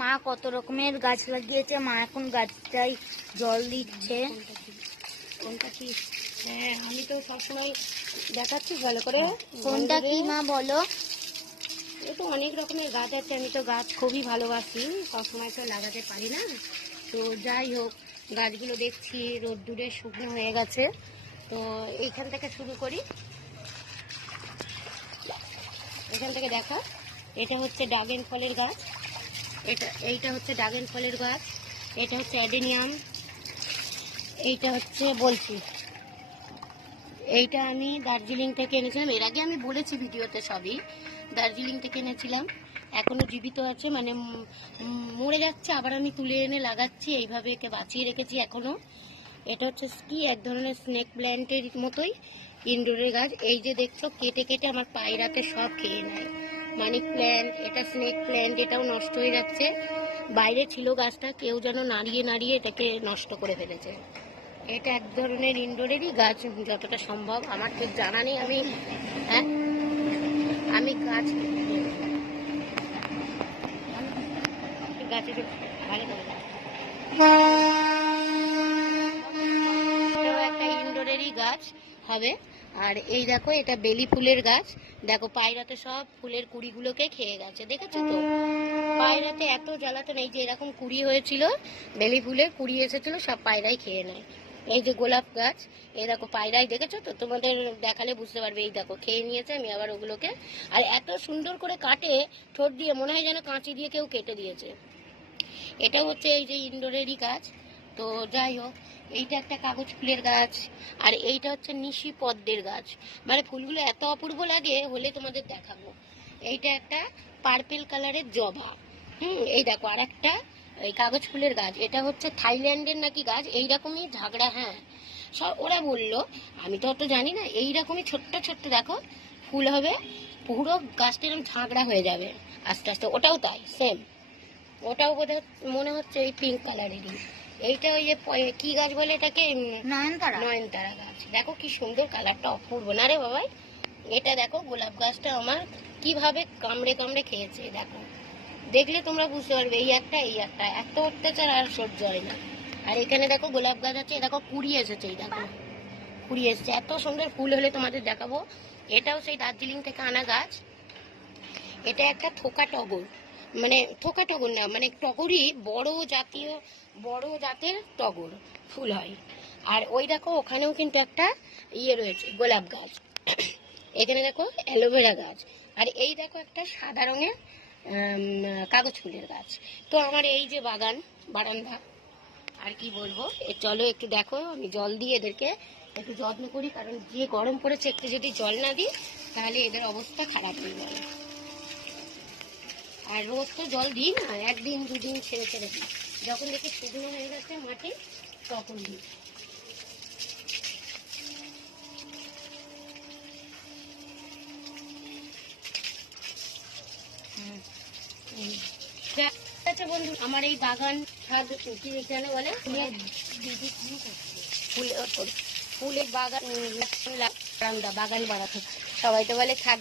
মা কত রকমের গাছ লাগিয়েছে, মা এখন গাছটাই জল দিচ্ছে। কোনটা কি? হ্যাঁ, আমি তো সবসময় দেখাচ্ছি ভালো করে। কোনটা কি মা বলো? এই তো অনেক রকমের গাছ আছে, আমি তো গাছ খুবই ভালোবাসি, সবসময় তো লাগাতে পারি না। তো যাই হোক, গাছগুলো দেখছি রোদ্দুরে শুকনো হয়ে গেছে। তো এইখান থেকে শুরু করি, এখান থেকে দেখা। এটা হচ্ছে ড্রাগন ফলের গাছ, এইটা হচ্ছে ড্রাগন ফলের গাছ, এটা হচ্ছে অ্যাডেনিয়াম, এইটা হচ্ছে বলছি, এইটা আমি দার্জিলিং থেকে এনেছিলাম। এর আগে আমি বলেছি ভিডিওতে, সবই দার্জিলিং থেকে এনেছিলাম। এখনো জীবিত আছে, মানে মরে যাচ্ছে, আবার আমি তুলে এনে লাগাচ্ছি, এইভাবে একে বাঁচিয়ে রেখেছি এখনো। এটা হচ্ছে কি এক ধরনের স্নেক প্ল্যান্টের মতোই ইনডোরের গাছ। এই যে দেখছো কেটে কেটে আমার পায়রাতে সব খেয়ে নেয়। মানি প্ল্যান্ট, এটা স্নেক প্ল্যান্ট, এটাও নষ্ট হয়ে যাচ্ছে। বাইরে ছিল গাছটা, কেউ যেন নাড়িয়ে নাড়িয়ে এটাকে নষ্ট করে ফেলেছে। এটা এক ধরনের ইনডোরেরই গাছ যতটা সম্ভব, আমার ঠিক জানা নেই। আমি গাছ গাছে ভালো করে একটা ইনডোরেরই গাছ হবে। আর এই দেখো, এটা বেলি ফুলের গাছ। দেখো পায়রাতে সব ফুলের কুড়িগুলোকে খেয়ে গেছে, দেখেছো তো? পায়রাতে এত জ্বালাতন, এই যে এরকম কুড়ি হয়েছিল, বেলি ফুলের কুড়ি এসেছিল, সব পায়রাই খেয়ে নেয়। এই যে গোলাপ গাছ, এই দেখো পায়রাই, দেখেছো তো? তোমাদের দেখালে বুঝতে পারবে। এই দেখো খেয়ে নিয়েছে, আমি আবার ওগুলোকে, আর এত সুন্দর করে কাটে ঠোঁট দিয়ে, মনে হয় যেন কাঁচি দিয়ে কেউ কেটে দিয়েছে। এটা হচ্ছে এই যে ইনডোরেরই গাছ। তো যাই হোক, এইটা একটা কাগজ ফুলের গাছ, আর এইটা হচ্ছে নিশি পদ্মের গাছ। মানে ফুলগুলো এত অপূর্ব লাগে, হলে তোমাদের দেখাবো। এইটা একটা পার্পেল কালারের জবা। এই দেখো আর একটা এই কাগজ ফুলের গাছ, এটা হচ্ছে থাইল্যান্ডের নাকি গাছ, এইরকমই ঝাগড়া। হ্যাঁ, সব ওরা বললো, আমি তো অত জানি না। এইরকমই ছোট্ট ছোট্ট দেখো ফুল হবে, পুরো গাছটা এরকম ঝাগড়া হয়ে যাবে আস্তে আস্তে। ওটাও তাই সেম, ওটাও বোধহয় মনে হচ্ছে এই পিঙ্ক কালারেরই। এইটা ওই যে কি গাছ বলে এটাকে? নয়নতারা। নয়নতারা গাছ। দেখো কি সুন্দর কালারটা, অপূর্ব না রে বাবাই? এটা দেখো গোলাপ গাছটা আমার কিভাবে কামড়ে কামড়ে খেয়েছে, দেখো দেখলে তোমরা বুঝতে পারবে। এই একটা এত অত্যাচার আর সহ্য হয় না। আর এখানে দেখো গোলাপ গাছ আছে, দেখো কুড়ি এসেছে, এই দেখো কুড়ি এসেছে, এত সুন্দর ফুল হলে তোমাদের দেখাবো। এটাও সেই দার্জিলিং থেকে আনা গাছ। এটা একটা থোকা টগর, মানে থোকা টগর না, মানে টগরই বড় জাতের টগর ফুল হয়। আর ওই দেখো ওখানেও কিন্তু একটা ইয়ে রয়েছে, গোলাপ গাছ। এখানে দেখো অ্যালোভেরা গাছ। আর এই দেখো একটা সাদা রঙের কাগজ ফুলের গাছ। তো আমার এই যে বারান্দা, আর কি বলবো। চলো একটু দেখো, আমি জল দিয়ে এদেরকে একটু যত্ন করি, কারণ যে গরম পড়েছে, একটু যদি জল না দিই তাহলে এদের অবস্থা খারাপ হয়ে যাবে। আর রোজ তো জল দিই না, একদিন দুদিন ছেড়ে ছেড়ে দিই। যখন দেখি শুকনো হয়ে গেছে মাটি, তখন দিই। আচ্ছা বন্ধু, আমার এই বাগান ছাদ কি কেন বলে, ফুলের বাগান বারান্দা, বাগান বাড়াতে সবাই তো বলে ছাদ